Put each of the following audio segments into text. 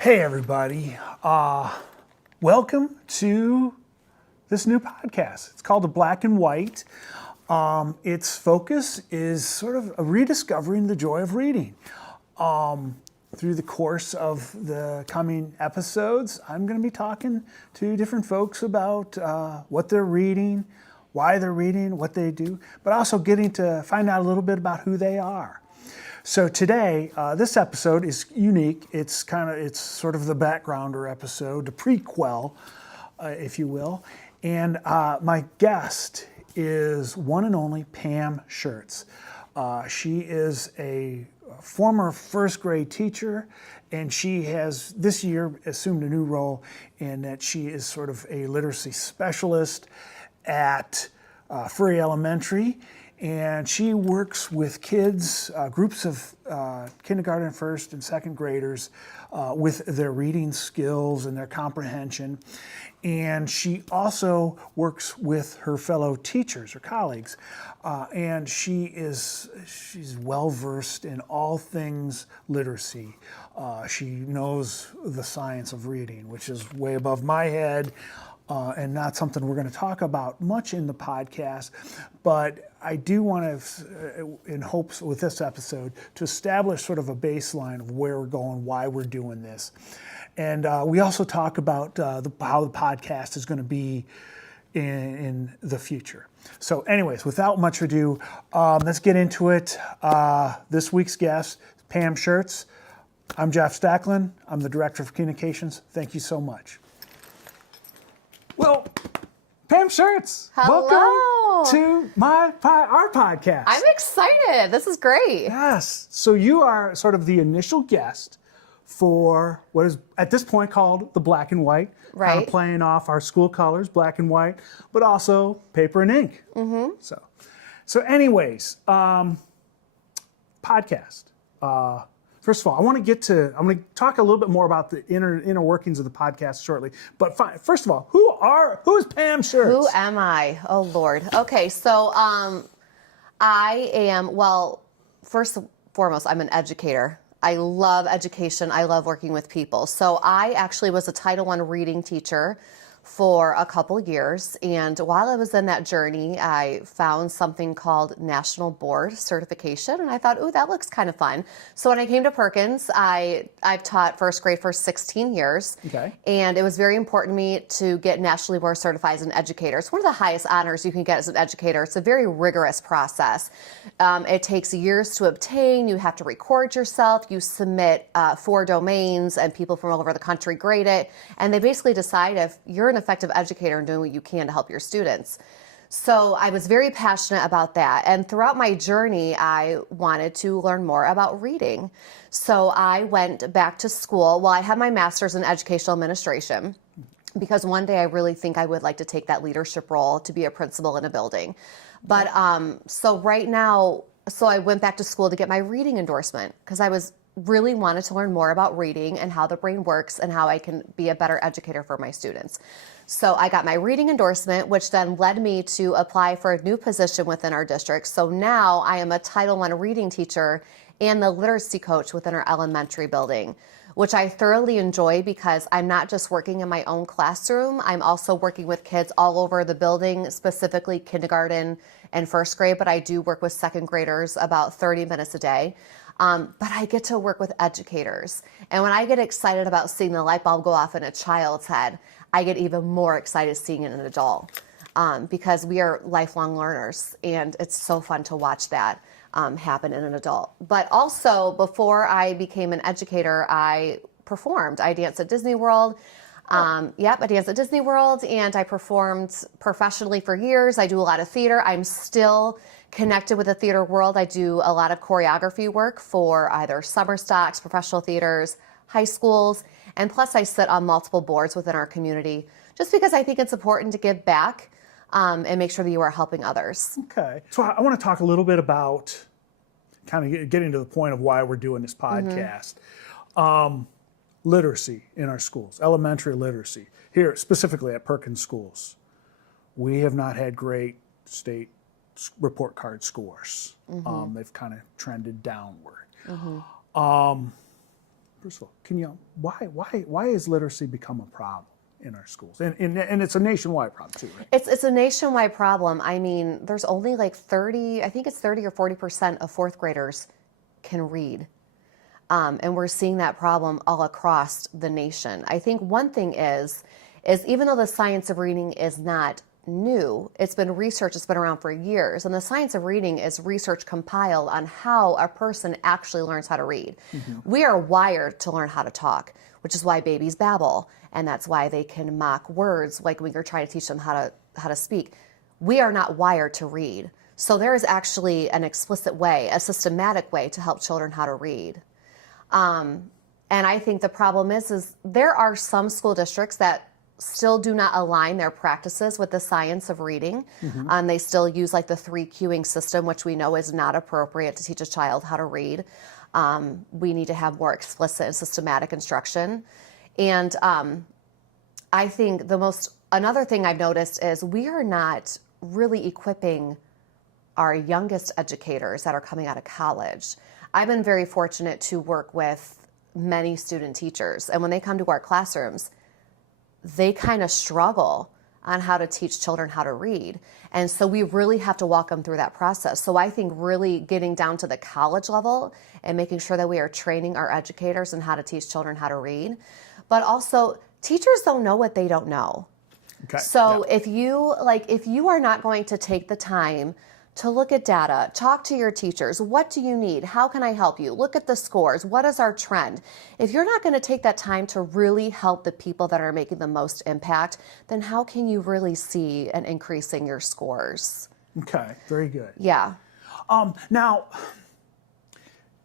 Hey everybody, welcome to this new podcast. It's called The Black and White. Its focus is sort of rediscovering the joy of reading. Through the course of the coming episodes, I'm going to be talking to different folks about what they're reading, why they're reading, what they do, but also getting to find out a little bit about who they are. So today, this episode is unique. It's sort of the backgrounder episode, the prequel, if you will. And my guest is one and only Pam Shirtz. She is a former first grade teacher, and she has this year assumed a new role in that she is sort of a literacy specialist at Furry Elementary. And she works with kids, groups of kindergarten, first and second graders with their reading skills and their comprehension. And she also works with her fellow teachers, her colleagues. And she's well versed in all things literacy. She knows the science of reading, which is way above my head. And not something we're going to talk about much in the podcast, but I do want to, in hopes with this episode, to establish sort of a baseline of where we're going, why we're doing this. And we also talk about how the podcast is going to be in the future. So anyways, without much ado, let's get into it. This week's guest, Pam Shirtz. I'm Jeff Stacklin. I'm the Director of Communications. Thank you so much. Well, Pam Shirtz, hello. Welcome to our podcast. I'm excited. This is great. Yes. So you are sort of the initial guest for what is at this point called the Black and White. Right. Kind of playing off our school colors, black and white, but also paper and ink. Mm-hmm. So anyways, podcast. First of all, I'm going to talk a little bit more about the inner workings of the podcast shortly. But first of all, who is Pam Shirtz? Who am I? Oh, Lord. Okay, so I am, first and foremost, I'm an educator. I love education. I love working with people. So I actually was a Title I reading teacher for a couple years. And while I was in that journey, I found something called National Board Certification. And I thought, ooh, that looks kind of fun. So when I came to Perkins, I've taught first grade for 16 years. Okay. And it was very important to me to get nationally board certified as an educator. It's one of the highest honors you can get as an educator. It's a very rigorous process. It takes years to obtain. You have to record yourself. You submit 4 domains, and people from all over the country grade it. And they basically decide if you're an effective educator and doing what you can to help your students. So I was very passionate about that. And throughout my journey, I wanted to learn more about reading. So I went back to school. Well, I have my master's in educational administration because one day I really think I would like to take that leadership role to be a principal in a building. But so right now, I went back to school to get my reading endorsement because I really wanted to learn more about reading and how the brain works and how I can be a better educator for my students. So I got my reading endorsement, which then led me to apply for a new position within our district. So now I am a Title I reading teacher and the literacy coach within our elementary building, which I thoroughly enjoy because I'm not just working in my own classroom, I'm also working with kids all over the building, specifically kindergarten and first grade, but I do work with second graders about 30 minutes a day. But I get to work with educators. And when I get excited about seeing the light bulb go off in a child's head, I get even more excited seeing it in an adult because we are lifelong learners. And it's so fun to watch that happen in an adult. But also, before I became an educator, I performed. I danced at Disney World. I danced at Disney World, and I performed professionally for years. I do a lot of theater. I'm still connected with the theater world. I do a lot of choreography work for either summer stocks, professional theaters, high schools, and plus I sit on multiple boards within our community just because I think it's important to give back and make sure that you are helping others. Okay. So I want to talk a little bit about kind of getting to the point of why we're doing this podcast. Literacy in our schools, elementary literacy. Here, specifically at Perkins Schools, we have not had great state report card scores. They've kind of trended downward. First of all, why has literacy become a problem in our schools? And it's a nationwide problem too, right? It's a nationwide problem. I mean, there's only like 30 or 40% of fourth graders can read. And we're seeing that problem all across the nation. I think one thing is even though the science of reading is not new, it's been around for years. And the science of reading is research compiled on how a person actually learns how to read. We are wired to learn how to talk, which is why babies babble. And that's why they can mock words, like when you're trying to teach them how to speak. We are not wired to read. So there is actually an explicit way, a systematic way to help children how to read. And I think the problem is there are some school districts that still do not align their practices with the science of reading. They still use like the 3 cueing system, which we know is not appropriate to teach a child how to read. We need to have more explicit and systematic instruction. And I think another thing I've noticed is we are not really equipping our youngest educators that are coming out of college. I've been very fortunate to work with many student teachers. And when they come to our classrooms, they kind of struggle on how to teach children how to read. And so we really have to walk them through that process. So I think really getting down to the college level and making sure that we are training our educators in how to teach children how to read. But also, teachers don't know what they don't know. Okay. So if you are not going to take the time to look at data, talk to your teachers. What do you need? How can I help you? Look at the scores. What is our trend? If you're not going to take that time to really help the people that are making the most impact, then how can you really see an increase in your scores? Okay, very good. Yeah. Now,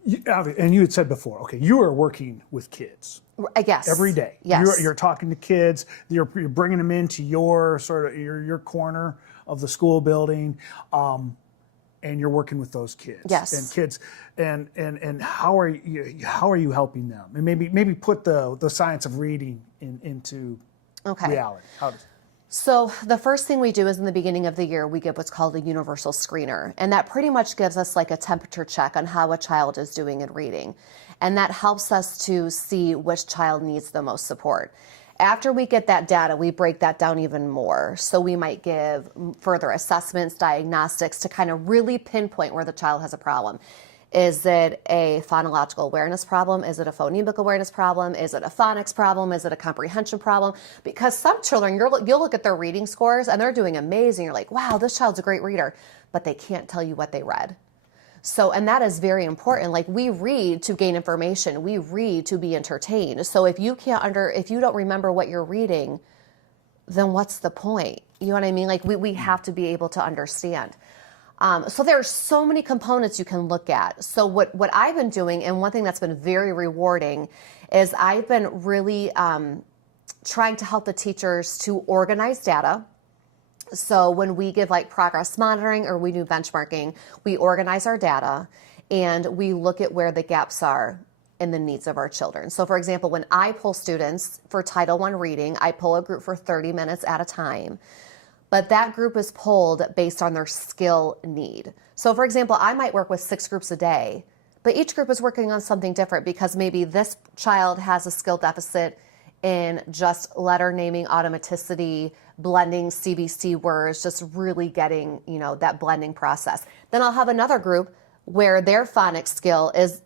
and you had said before, okay, you are working with kids. Yes. Every day. Yes. You're talking to kids. You're bringing them into your sort of your corner of the school building, and you're working with those kids. Yes. And kids, and how are you helping them? And maybe put the science of reading into reality. So the first thing we do is in the beginning of the year, we give what's called a universal screener. And that pretty much gives us like a temperature check on how a child is doing in reading. And that helps us to see which child needs the most support. After we get that data, we break that down even more. So we might give further assessments, diagnostics to kind of really pinpoint where the child has a problem. Is it a phonological awareness problem? Is it a phonemic awareness problem? Is it a phonics problem? Is it a comprehension problem? Because some children, you'll look at their reading scores and they're doing amazing. You're like, wow, this child's a great reader, but they can't tell you what they read. So, and that is very important. Like, we read to gain information. We read to be entertained. So if you don't remember what you're reading, then what's the point? You know what I mean? Like, we have to be able to understand. So there are so many components you can look at. So what I've been doing, and one thing that's been very rewarding, is I've been really trying to help the teachers to organize data. So when we give like progress monitoring or we do benchmarking, we organize our data and we look at where the gaps are in the needs of our children. So for example, when I pull students for Title I reading, I pull a group for 30 minutes at a time. But that group is pulled based on their skill need. So for example, I might work with 6 groups a day, but each group is working on something different because maybe this child has a skill deficit in just letter naming automaticity, blending CBC words, just really getting, that blending process. Then I'll have another group where their phonics skill is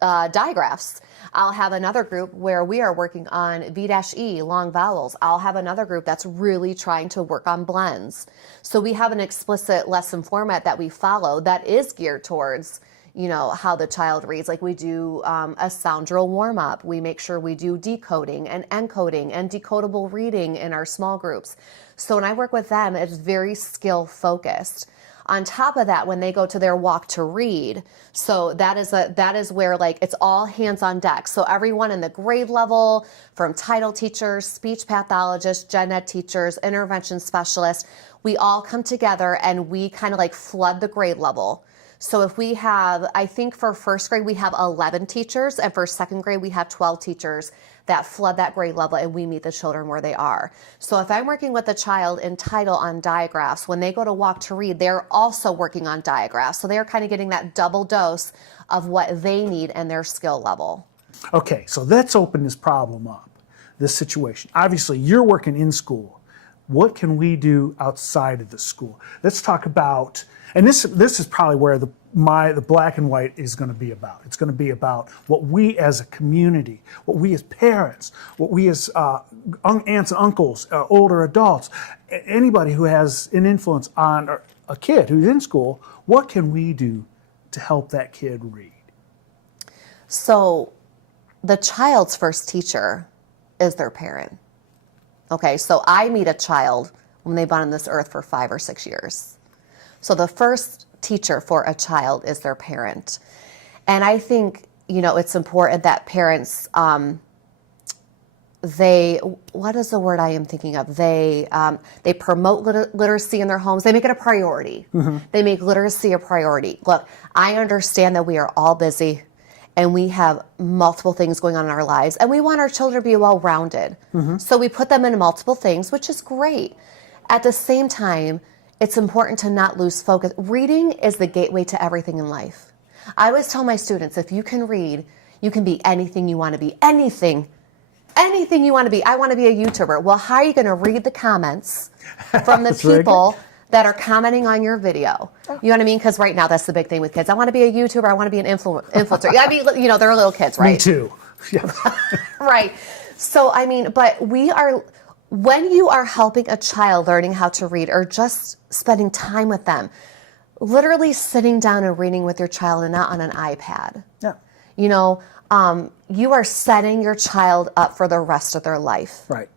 digraphs. I'll have another group where we are working on V-E, long vowels. I'll have another group that's really trying to work on blends. So we have an explicit lesson format that we follow that is geared towards, how the child reads. Like we do a sound drill warm-up. We make sure we do decoding and encoding and decodable reading in our small groups. So when I work with them, it's very skill focused. On top of that, when they go to their walk to read, so that is where like it's all hands on deck. So everyone in the grade level, from title teachers, speech pathologists, gen ed teachers, intervention specialists, we all come together and we kind of like flood the grade level. So if we have, I think for first grade, we have 11 teachers, and for second grade, we have 12 teachers that flood that grade level, and we meet the children where they are. So if I'm working with a child in title on digraphs, when they go to walk to read, they're also working on digraphs. So they're kind of getting that double dose of what they need and their skill level. Okay, so let's open this problem up, this situation. Obviously, you're working in school. What can we do outside of the school? Let's talk about, and this is probably where the black and white is going to be about. It's going to be about what we as a community, what we as parents, what we as aunts and uncles, older adults, anybody who has an influence on a kid who's in school, what can we do to help that kid read? So the child's first teacher is their parent. Okay, so I meet a child when they've been on this earth for 5 or 6 years. So the first teacher for a child is their parent. And I think, it's important that parents, what is the word I am thinking of? They promote literacy in their homes. They make it a priority. Mm-hmm. They make literacy a priority. Look, I understand that we are all busy and we have multiple things going on in our lives, and we want our children to be well-rounded. Mm-hmm. So we put them into multiple things, which is great. At the same time, it's important to not lose focus. Reading is the gateway to everything in life. I always tell my students, if you can read, you can be anything you want to be. Anything you want to be. I want to be a YouTuber. Well, how are you going to read the comments from the people that are commenting on your video? You know what I mean? Because right now, that's the big thing with kids. I want to be a YouTuber. I want to be an influencer. I mean, they're little kids, right? Me too. Yeah. Right. So, but when you are helping a child learning how to read or just spending time with them, literally sitting down and reading with your child and not on an iPad. Yeah. You are setting your child up for the rest of their life. Right.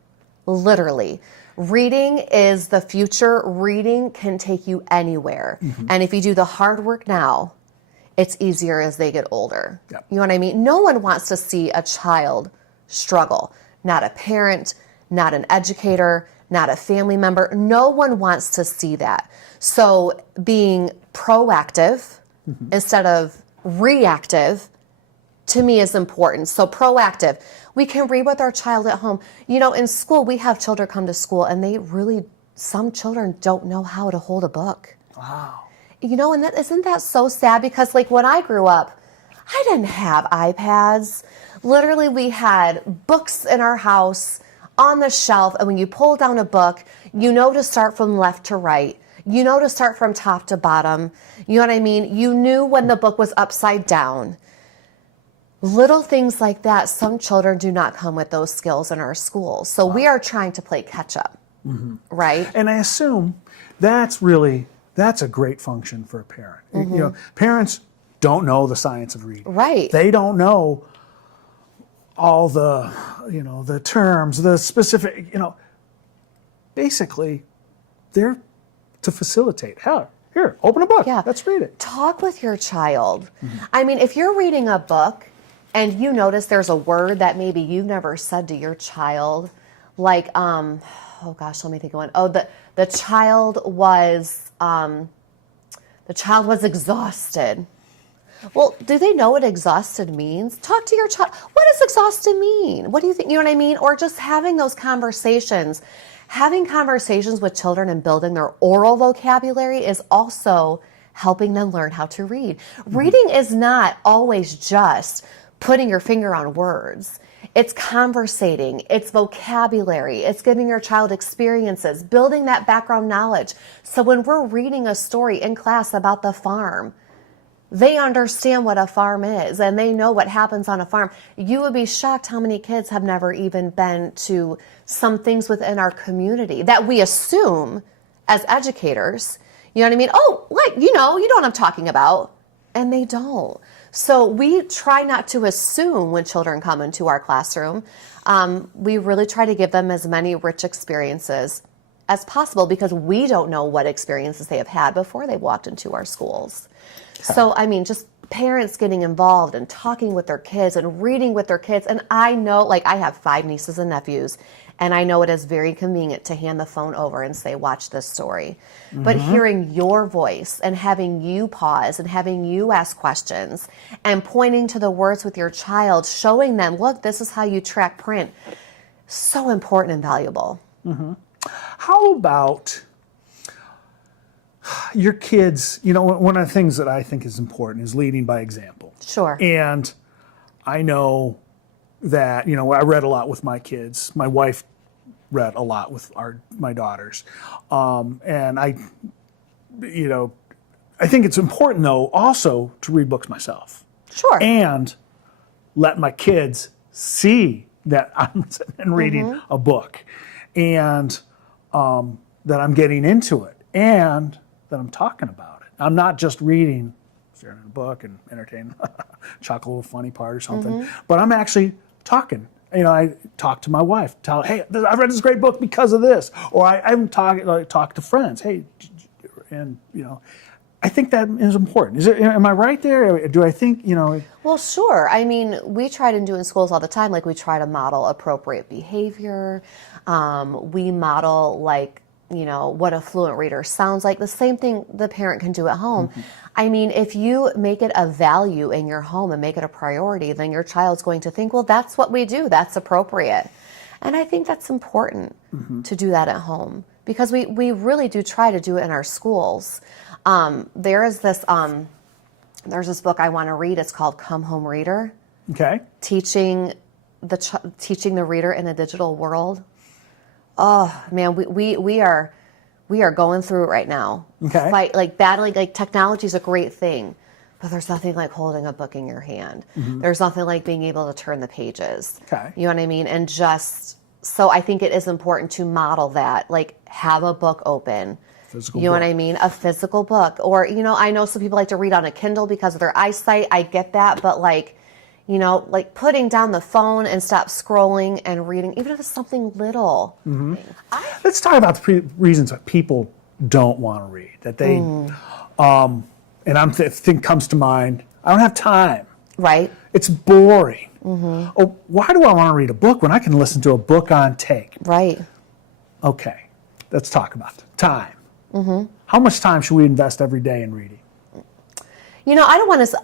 Literally. Reading is the future. Reading can take you anywhere. Mm-hmm. And if you do the hard work now, it's easier as they get older. Yep. You know what I mean? No one wants to see a child struggle. Not a parent, not an educator, not a family member. No one wants to see that. So being proactive instead of reactive, to me, is important. So proactive. We can read with our child at home. In school, we have children come to school and some children don't know how to hold a book. Wow. And isn't that so sad? Because when I grew up, I didn't have iPads. Literally, we had books in our house on the shelf. And when you pull down a book, to start from left to right. To start from top to bottom. You know what I mean? You knew when the book was upside down. Little things like that, some children do not come with those skills in our schools. So we are trying to play catch up, right? And I assume that's a great function for a parent. Mm-hmm. Parents don't know the science of reading. Right. They don't know all the, the terms, the specific, basically they're to facilitate. Here, open a book. Yeah. Let's read it. Talk with your child. Mm-hmm. If you're reading a book and you notice there's a word that maybe you've never said to your child, like, let me think of one. Oh, the child was exhausted. Well, do they know what exhausted means? Talk to your child. What does exhausted mean? What do you think? You know what I mean? Or just having those conversations. Having conversations with children and building their oral vocabulary is also helping them learn how to read. Mm-hmm. Reading is not always just putting your finger on words. It's conversating, it's vocabulary, it's giving your child experiences, building that background knowledge. So when we're reading a story in class about the farm, they understand what a farm is and they know what happens on a farm. You would be shocked how many kids have never even been to some things within our community that we assume as educators, you know what I mean? Oh, you know what I'm talking about. And they don't. So we try not to assume when children come into our classroom. We really try to give them as many rich experiences as possible because we don't know what experiences they have had before they walked into our schools. So, just parents getting involved and talking with their kids and reading with their kids. And I know, I have 5 nieces and nephews, and I know it is very convenient to hand the phone over and say, watch this story. Mm-hmm. But hearing your voice and having you pause and having you ask questions and pointing to the words with your child, showing them, look, this is how you track print. So important and valuable. Mm-hmm. How about your kids? One of the things that I think is important is leading by example. Sure. And I know that, I read a lot with my kids. My wife read a lot with my daughters. And I think it's important, though, also to read books myself. Sure. And let my kids see that I'm sitting and reading a book, and that I'm getting into it, and that I'm talking about it. I'm not just reading, staring at a book and entertaining, chuckle a funny part or something, but I'm actually talking. I talk to my wife, tell, hey, I read this great book because of this, or I'm talk to friends, hey, and I think that is important. Am I right there? Do I think, Well, sure. I mean, we try to do in schools all the time, like we try to model appropriate behavior. We model what a fluent reader sounds like. The same thing the parent can do at home. I mean, if you make it a value in your home and make it a priority, then your child's going to think, well, that's what we do. That's appropriate. And I think that's important to do that at home, because we really do try to do it in our schools. There's this book I want to read. It's called Come Home Reader. Okay. Teaching the reader in a digital world. Oh man, we are going through it right now. Okay. Battling, technology is a great thing, but there's nothing like holding a book in your hand. There's nothing like being able to turn the pages. Okay. You know what I mean? And so I think it is important to model that, have a book open. Physical you know book. what I mean? A physical book. Or, I know some people like to read on a Kindle because of their eyesight. I get that. But putting down the phone and stop scrolling and reading, even if it's something little. Let's talk about the reasons that people don't want to read. That they, and think comes to mind, I don't have time. Right. It's boring. Oh, why do I want to read a book when I can listen to a book on tape? Right. Okay, let's talk about time. How much time should we invest every day in reading? I don't want to.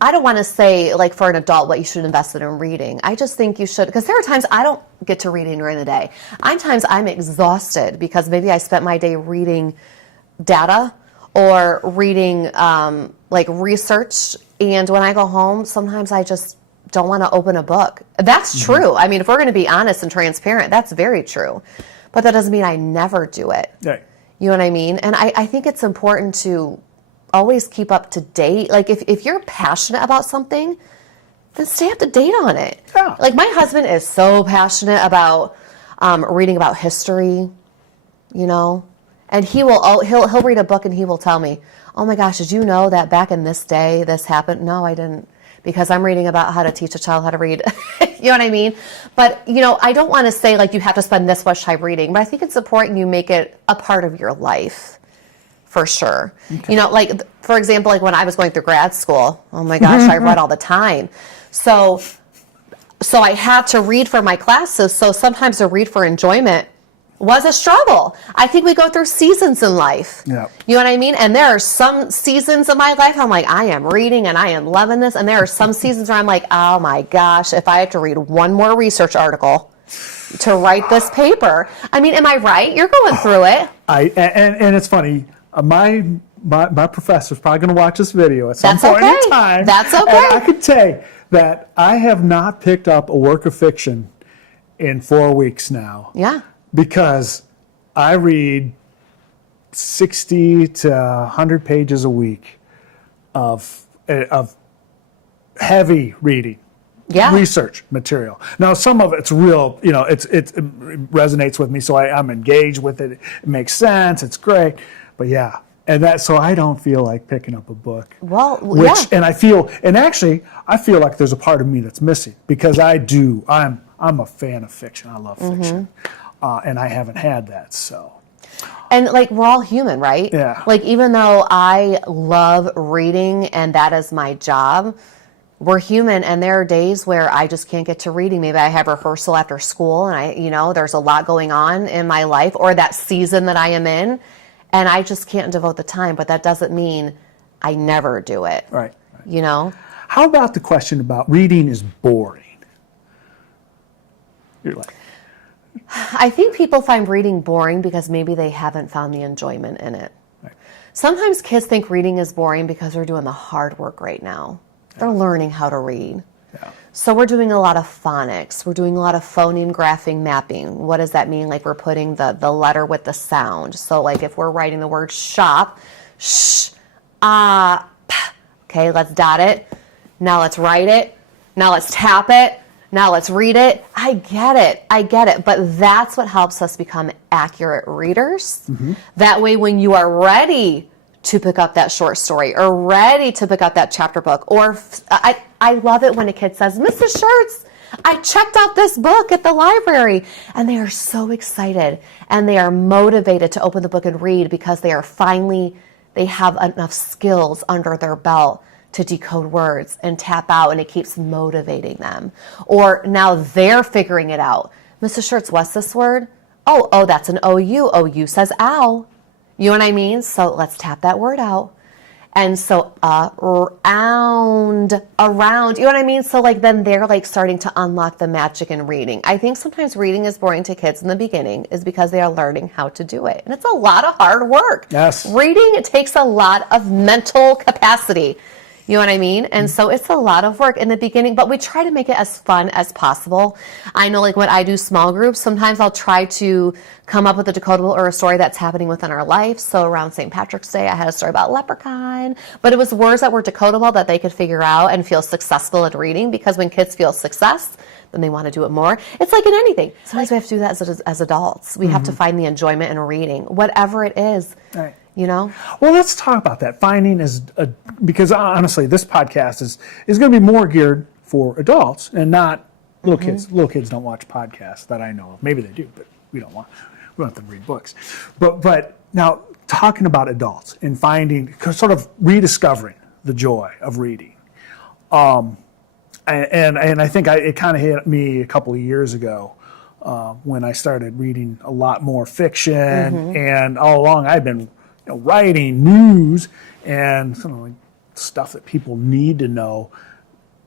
I don't want to say for an adult what you should invest in reading. I just think you should, because there are times I don't get to reading during the day. I'm exhausted because maybe I spent my day reading data or reading research, and when I go home, sometimes I just don't want to open a book. That's true. I mean, if we're going to be honest and transparent, that's very true. But that doesn't mean I never do it. Right. You know what I mean? And I think it's important to always keep up to date. If you're passionate about something, then stay up to date on it. Yeah. My husband is so passionate about reading about history, and he'll read a book and he will tell me, oh my gosh, did you know that back in this day this happened? No, I didn't, because I'm reading about how to teach a child how to read. You know what I mean? But, I don't want to say you have to spend this much time reading, but I think it's important you make it a part of your life, for sure. Okay. For example, when I was going through grad school, oh my gosh, I read all the time. So I had to read for my classes. So sometimes to read for enjoyment was a struggle. I think we go through seasons in life. Yeah. You know what I mean? And there are some seasons of my life I'm I am reading and I am loving this. And there are some seasons where I'm oh my gosh, if I have to read one more research article to write this paper. I mean, am I right? You're going through it. And it's funny. My professor's probably going to watch this video at some point in time. That's okay. And I could tell you that I have not picked up a work of fiction in 4 weeks now. Yeah. Because I read 60 to 100 pages a week of heavy reading. Yeah. Research material. Now, some of it's real, it resonates with me, so I'm engaged with it. It makes sense. It's great. But yeah, so I don't feel like picking up a book. Well, yeah. And I feel like there's a part of me that's missing, because I'm a fan of fiction. I love fiction. And I haven't had that, so. And we're all human, right? Yeah. Even though I love reading and that is my job, we're human, and there are days where I just can't get to reading. Maybe I have rehearsal after school, and there's a lot going on in my life, or that season that I am in, and I just can't devote the time. But that doesn't mean I never do it. Right. How about the question about reading is boring? You're like, I think people find reading boring because maybe they haven't found the enjoyment in it. Right. Sometimes kids think reading is boring because they're doing the hard work right now. They're learning how to read. Yeah. So we're doing a lot of phonics. We're doing a lot of phoneme graphing mapping. What does that mean? Like we're putting the letter with the sound. So like if we're writing the word shop, sh, ah, p. Okay, let's dot it. Now let's write it. Now let's tap it. Now let's read it. I get it. But that's what helps us become accurate readers. Mm-hmm. That way when you are ready to pick up that short story or ready to pick up that chapter book, or I love it when a kid says, Mrs. Shirtz, I checked out this book at the library, and they are so excited and they are motivated to open the book and read because they have enough skills under their belt to decode words and tap out, and it keeps motivating them. Or now they're figuring it out. Mrs. Shirtz, what's this word? Oh, that's an OU. OU says ow. You know what I mean? So let's tap that word out. And so around, you know what I mean? So like then they're like starting to unlock the magic in reading. I think sometimes reading is boring to kids in the beginning is because they are learning how to do it. And it's a lot of hard work. Yes. Reading, it takes a lot of mental capacity. You know what I mean? And so it's a lot of work in the beginning, but we try to make it as fun as possible. I know like when I do small groups, sometimes I'll try to come up with a decodable or a story that's happening within our life. So around St. Patrick's Day, I had a story about leprechaun, but it was words that were decodable that they could figure out and feel successful at reading, because when kids feel success, then they want to do it more. It's like in anything. Sometimes we have to do that as adults. We have to find the enjoyment in reading, whatever it is. Right. You know? Well, let's talk about that. Finding because honestly, this podcast is going to be more geared for adults and not little kids. Little kids don't watch podcasts that I know of. Maybe they do, but we don't have to read books. But now talking about adults and finding, sort of rediscovering the joy of reading. And I think it kind of hit me a couple of years ago when I started reading a lot more fiction, and all along I've been writing news and some of the stuff that people need to know,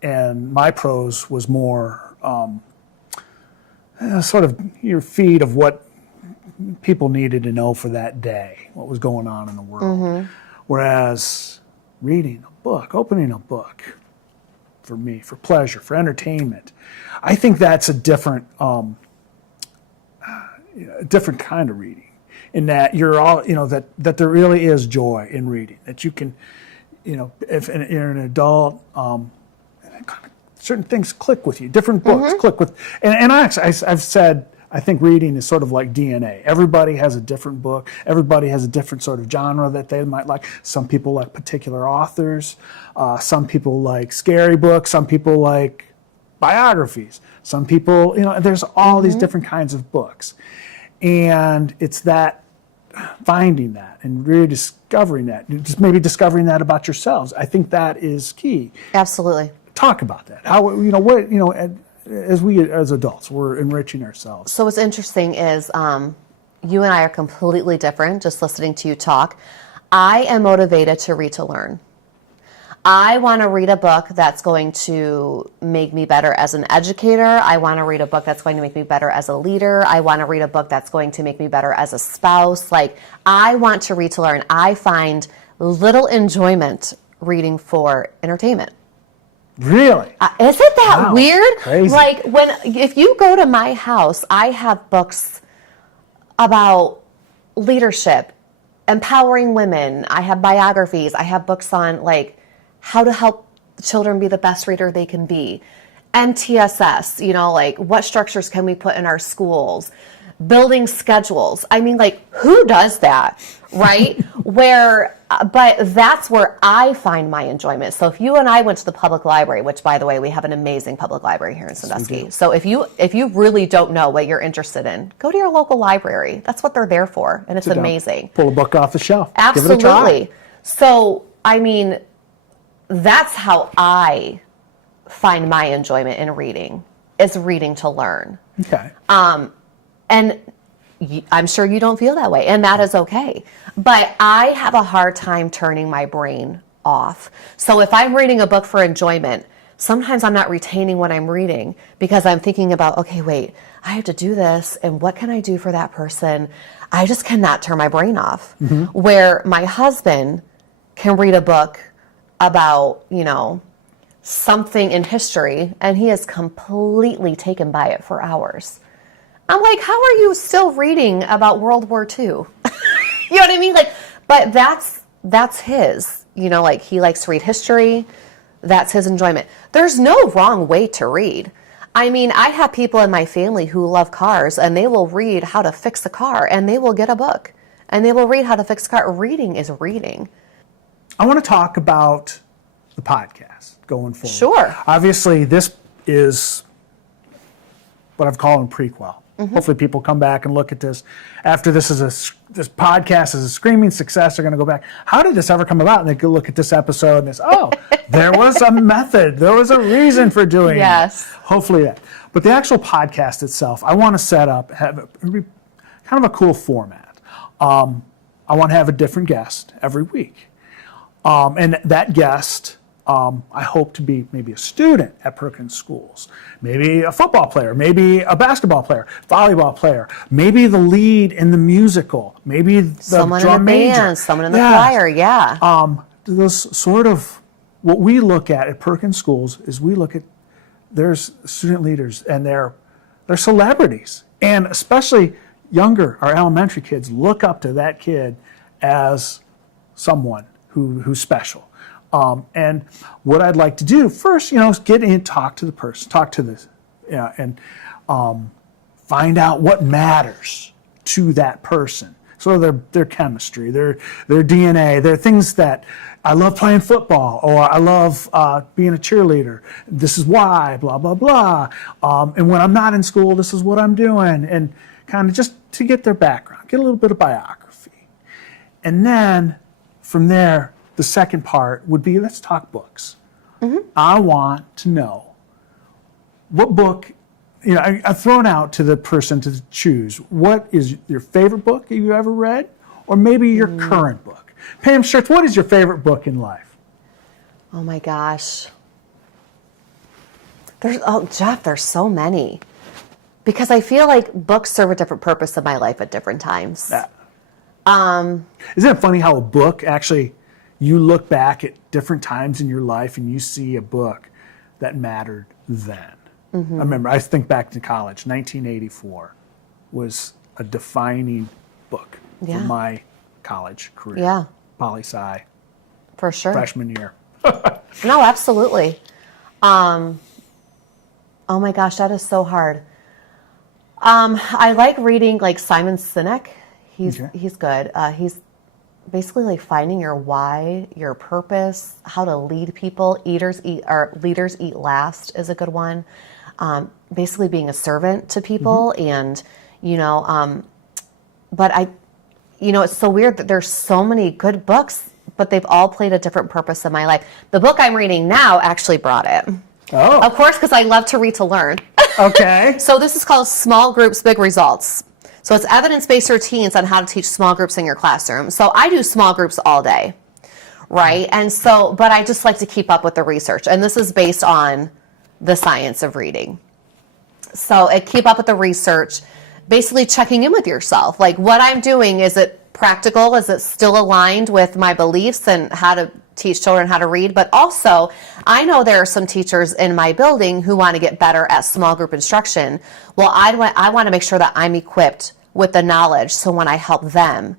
and my prose was more sort of your feed of what people needed to know for that day, what was going on in the world. Whereas reading a book, opening a book, for me, for pleasure, for entertainment, I think that's a different kind of reading. In that you're all, that there really is joy in reading. That you can, if you're an adult, certain things click with you. Different books click with, and I've said, I think reading is sort of like DNA. Everybody has a different book. Everybody has a different sort of genre that they might like. Some people like particular authors. Some people like scary books. Some people like biographies. Some people, there's all these different kinds of books. And it's that finding that and rediscovering that, just maybe discovering that about yourselves. I think that is key. Absolutely. Talk about that. How, as adults, we're enriching ourselves. So what's interesting is you and I are completely different, just listening to you talk. I am motivated to read to learn. I want to read a book that's going to make me better as an educator. I want to read a book that's going to make me better as a leader. I want to read a book that's going to make me better as a spouse. Like, I want to read to learn. I find little enjoyment reading for entertainment. Really? Isn't that weird? Crazy. Like, if you go to my house, I have books about leadership, empowering women. I have biographies. I have books on, like, how to help children be the best reader they can be. MTSS, like what structures can we put in our schools? Building schedules. I mean, like, who does that, right? But that's where I find my enjoyment. So if you and I went to the public library, which, by the way, we have an amazing public library here in Sandusky. So if you really don't know what you're interested in, go to your local library. That's what they're there for, and it's amazing. Pull a book off the shelf. Absolutely. Give it a try. So, I mean, that's how I find my enjoyment in reading, is reading to learn. Okay. And I'm sure you don't feel that way, and that is okay. But I have a hard time turning my brain off. So if I'm reading a book for enjoyment, sometimes I'm not retaining what I'm reading because I'm thinking about, okay, wait, I have to do this, and what can I do for that person? I just cannot turn my brain off. Where my husband can read a book about, something in history, and he is completely taken by it for hours. I'm like, how are you still reading about World War II? You know what I mean? Like, but that's his, like he likes to read history. That's his enjoyment. There's no wrong way to read. I mean, I have people in my family who love cars, and they will read how to fix a car, and they will get a book and they will read how to fix a car. Reading is reading. I want to talk about the podcast going forward. Sure. Obviously, this is what I've called a prequel. Hopefully people come back and look at this. After this podcast is a screaming success, they're going to go back. How did this ever come about? And they go look at this episode and there was a method. There was a reason for doing it. Hopefully that. But the actual podcast itself, I want to set up, have kind of a cool format. I want to have a different guest every week. And that guest, I hope to be maybe a student at Perkins Schools, maybe a football player, maybe a basketball player, volleyball player, maybe the lead in the musical, maybe the someone drum in the major. band, someone in the choir, Those sort of, what we look at Perkins Schools is we look at, there's student leaders and they're celebrities. And especially our elementary kids look up to that kid as someone who's special. And what I'd like to do first, is get in, talk to the person, and find out what matters to that person. So their chemistry, their DNA, their things that I love playing football, or I love being a cheerleader. This is why, blah, blah, blah. And when I'm not in school, this is what I'm doing. And kind of just to get their background, get a little bit of biography. And then from there, the second part would be, let's talk books. I want to know what book, I've thrown out to the person to choose. What is your favorite book that you've ever read? Or maybe your current book. Pam Shirtz, what is your favorite book in life? Oh my gosh. Jeff, there's so many. Because I feel like books serve a different purpose in my life at different times. Isn't it funny how a book actually, you look back at different times in your life and you see a book that mattered then. I think back to college, 1984 was a defining book for my college career. Yeah. Poli-sci. For sure. Freshman year. No, absolutely. Oh my gosh, that is so hard. I like reading like Simon Sinek. He's good. He's basically like finding your why, your purpose, how to lead people. Leaders eat last is a good one. Basically being a servant to people, and but it's so weird that there's so many good books, but they've all played a different purpose in my life. The book I'm reading now actually brought it. Oh. Of course, because I love to read to learn. Okay. So this is called Small Groups, Big Results. So it's evidence-based routines on how to teach small groups in your classroom. So I do small groups all day, right? And so, but I just like to keep up with the research. And this is based on the science of reading. So keep up with the research, basically checking in with yourself. Like, what I'm doing, is it practical? Is it still aligned with my beliefs and how to teach children how to read? But also, I know there are some teachers in my building who want to get better at small group instruction. Well, I want to make sure that I'm equipped with the knowledge, so when I help them,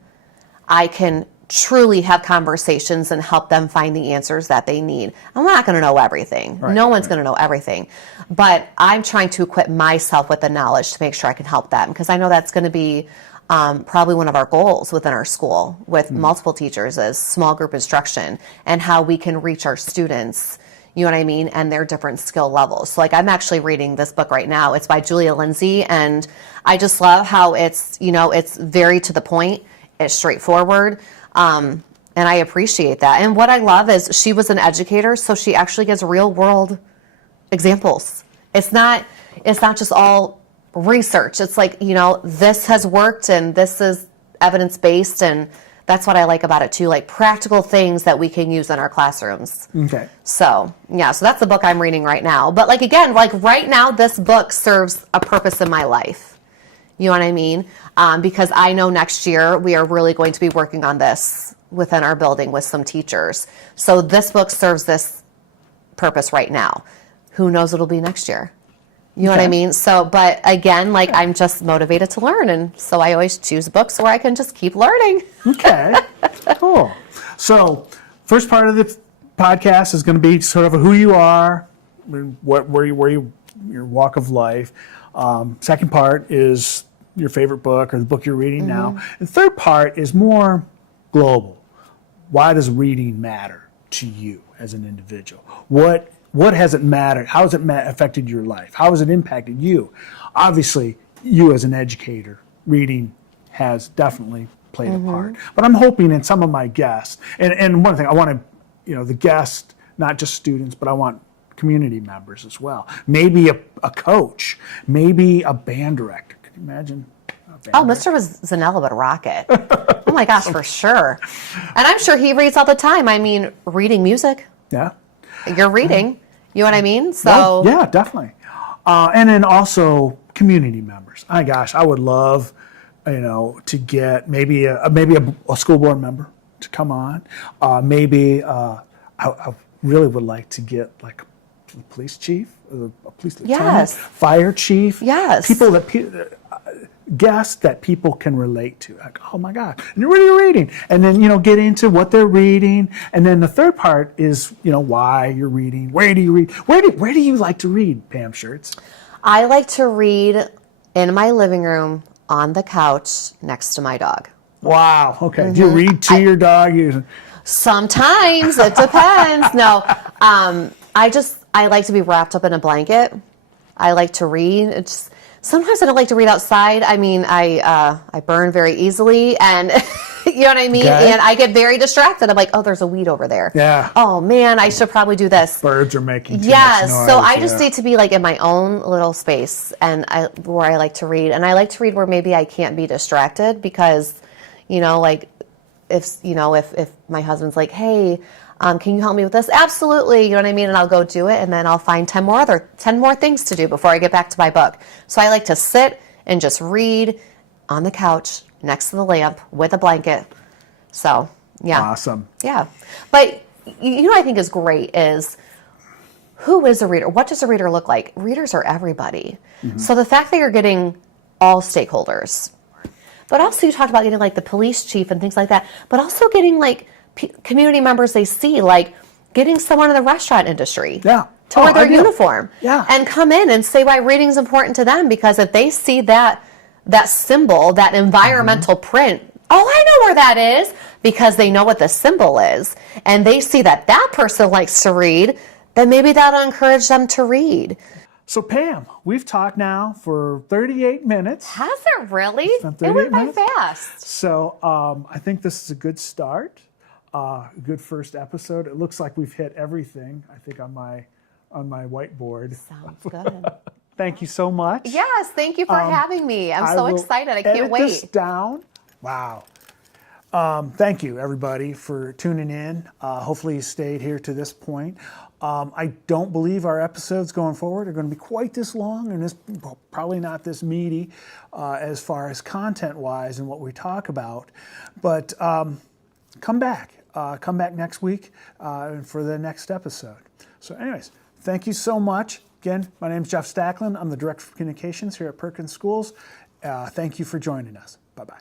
I can truly have conversations and help them find the answers that they need. I'm not going to know everything. Right, no one's going to know everything. But I'm trying to equip myself with the knowledge to make sure I can help them, because I know that's going to be probably one of our goals within our school with multiple teachers, is small group instruction and how we can reach our students, you know what I mean, and their different skill levels. So like, I'm actually reading this book right now. It's by Julia Lindsay, and I just love how it's, it's very to the point. It's straightforward. And I appreciate that. And what I love is she was an educator, so she actually gives real world examples. It's not just all research. It's like, this has worked and this is evidence-based, and that's what I like about it too, like practical things that we can use in our classrooms. Okay. So that's the book I'm reading right now. But like, again, like right now, this book serves a purpose in my life. You know what I mean? Because I know next year we are really going to be working on this within our building with some teachers. So this book serves this purpose right now. Who knows what it'll be next year? You know what I Okay. mean? So, but again, like I'm just motivated to learn. And so I always choose books where I can just keep learning. Okay, cool. So, first part of the podcast is going to be sort of who you are, your walk of life. Second part is your favorite book or the book you're reading now. And third part is more global. Why does reading matter to you as an individual? What has it mattered? How has it affected your life? How has it impacted you? Obviously, you as an educator, reading has definitely played a part. But I'm hoping in some of my guests, and one thing I want to, the guests, not just students, but I want community members as well. Maybe a coach, maybe a band director. Can you imagine? Oh, Mr. Zanella would rock it. Oh my gosh, for sure. And I'm sure he reads all the time. I mean, reading music. Yeah. You're reading. You know what I mean? So Well, yeah, definitely. And then also community members. My gosh, I would love, to get maybe a school board member to come on. I really would like to get like a police chief, a police lieutenant, Yes. fire chief. Yes. People that guests that people can relate to. Like, oh my God, and what are you reading? And then, get into what they're reading. And then the third part is, why you're reading. Where do you read? Where do you like to read, Pam Shirtz? I like to read in my living room on the couch next to my dog. Wow. Okay. Do you read to your dog? Sometimes it depends. No, I like to be wrapped up in a blanket. I like to read. Sometimes I don't like to read outside. I mean, I burn very easily, and you know what I mean? Okay. And I get very distracted. I'm like, oh, there's a weed over there. Yeah. Oh man, I should probably do this. Birds are making too Yes, much noise. so I just need to be like in my own little space, and where I like to read, and I like to read where maybe I can't be distracted because, like if my husband's like, hey, can you help me with this? Absolutely, you know what I mean, and I'll go do it, and then I'll find 10 more things to do before I get back to my book. So I like to sit and just read on the couch next to the lamp with a blanket. So yeah, Awesome. yeah, but I think is great is, who is a reader? What does a reader look like? Readers are everybody. So the fact that you're getting all stakeholders, but also you talked about getting like the police chief and things like that, but also getting like community members they see, like getting someone in the restaurant industry Yeah. to wear their ideal. uniform and come in and say why reading is important to them, because if they see that symbol, that environmental print, oh, I know where that is, because they know what the symbol is, and they see that person likes to read, then maybe that'll encourage them to read. So Pam, we've talked now for 38 minutes. Has it really? been It went 38 by minutes. fast. So I think this is a good start, a good first episode. It looks like we've hit everything, I think, on my whiteboard. Sounds good. Thank you so much. Yes, thank you for having me. I'm so will excited. I edit can't this wait. down. Wow. Thank you, everybody, for tuning in. Hopefully you stayed here to this point. I don't believe our episodes going forward are going to be quite this long, and this probably not this meaty as far as content-wise and what we talk about. But come back. Come back next week for the next episode. So anyways, thank you so much. Again, my name is Jeff Stacklin. I'm the Director of Communications here at Perkins Schools. Thank you for joining us. Bye-bye.